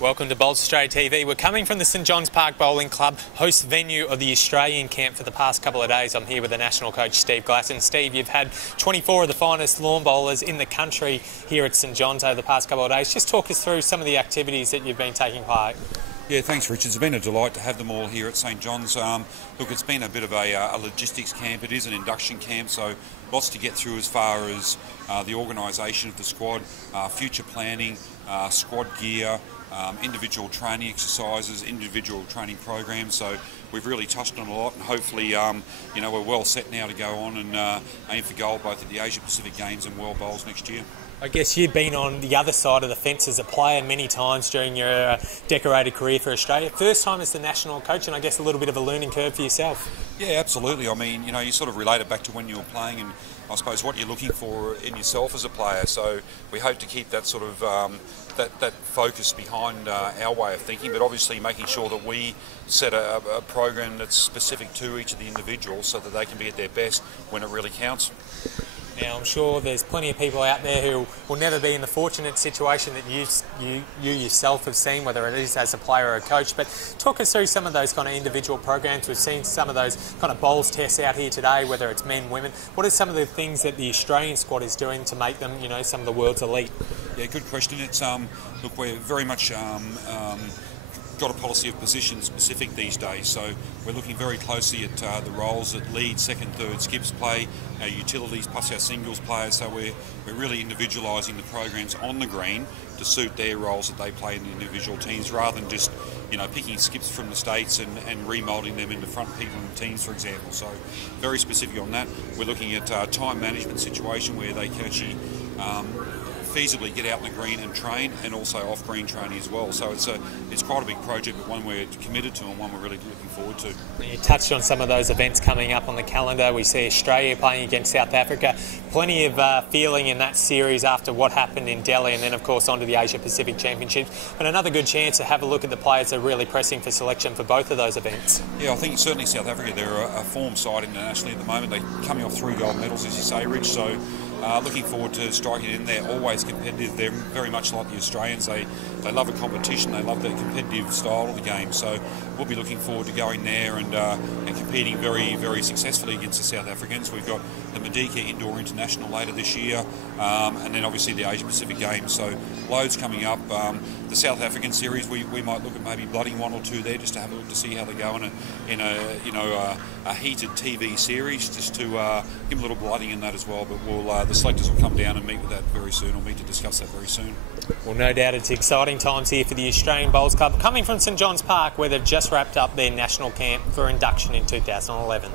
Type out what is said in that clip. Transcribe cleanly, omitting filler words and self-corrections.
Welcome to Bowls Australia TV. We're coming from the St John's Park Bowling Club, host venue of the Australian camp for the past couple of days. I'm here with the national coach, Steve Glasson. Steve, you've had 24 of the finest lawn bowlers in the country here at St John's over the past couple of days. Just talk us through some of the activities that you've been taking part. Yeah, thanks, Richard. It's been a delight to have them all here at St John's. Look, it's been a bit of a logistics camp. It is an induction camp, so lots to get through as far as the organisation of the squad, future planning, squad gear, individual training exercises, individual training programs. So we've really touched on a lot, and hopefully, we're well set now to go on and aim for gold both at the Asia Pacific Games and World Bowls next year. I guess you've been on the other side of the fence as a player many times during your decorated career for Australia. First time as the national coach, and I guess a little bit of a learning curve for yourself. Yeah, absolutely. I mean, you sort of relate it back to when you were playing and I suppose what you're looking for in yourself as a player. So we hope to keep that sort of that focus behind our way of thinking, but obviously making sure that we set a program that's specific to each of the individuals so that they can be at their best when it really counts. Now, I'm sure there's plenty of people out there who will never be in the fortunate situation that you yourself have seen, whether it is as a player or a coach. But talk us through some of those kind of individual programs. We've seen some of those kind of bowls tests out here today, whether it's men, women. What are some of the things that the Australian squad is doing to make them, some of the world's elite? Yeah, good question. It's look, we're very much got a policy of position specific these days, so we're looking very closely at the roles that lead, second, third skips play, our utilities plus our singles players, so we're really individualising the programs on the green to suit their roles that they play in the individual teams, rather than just picking skips from the States and remoulding them into front people in teams, for example. So very specific on that. We're looking at time management situation where they can actually feasibly get out in the green and train, and also off-green training as well. So it's quite a big project, but one we're committed to and one we're really looking forward to. You touched on some of those events coming up on the calendar. We see Australia playing against South Africa. Plenty of feeling in that series after what happened in Delhi, and then of course on to the Asia Pacific Championships. And another good chance to have a look at the players that are really pressing for selection for both of those events. Yeah, I think certainly South Africa, they're a form side internationally at the moment. They're coming off 3 gold medals, as you say, Rich, so looking forward to striking in there. Always competitive. They're very much like the Australians. They love a competition. They love the competitive style of the game. So we'll be looking forward to going there and competing very, very successfully against the South Africans. We've got the Medica Indoor International later this year, and then obviously the Asia Pacific Games. So loads coming up. The South African series, we might look at maybe blooding 1 or 2 there, just to have a look to see how they go in a heated TV series, just to give them a little blooding in that as well. But the selectors will come down and meet with that very soon, or meet to discuss that very soon. Well, no doubt it's exciting times here for the Australian Bowls Club, coming from St John's Park, where they've just wrapped up their national camp for induction in 2011.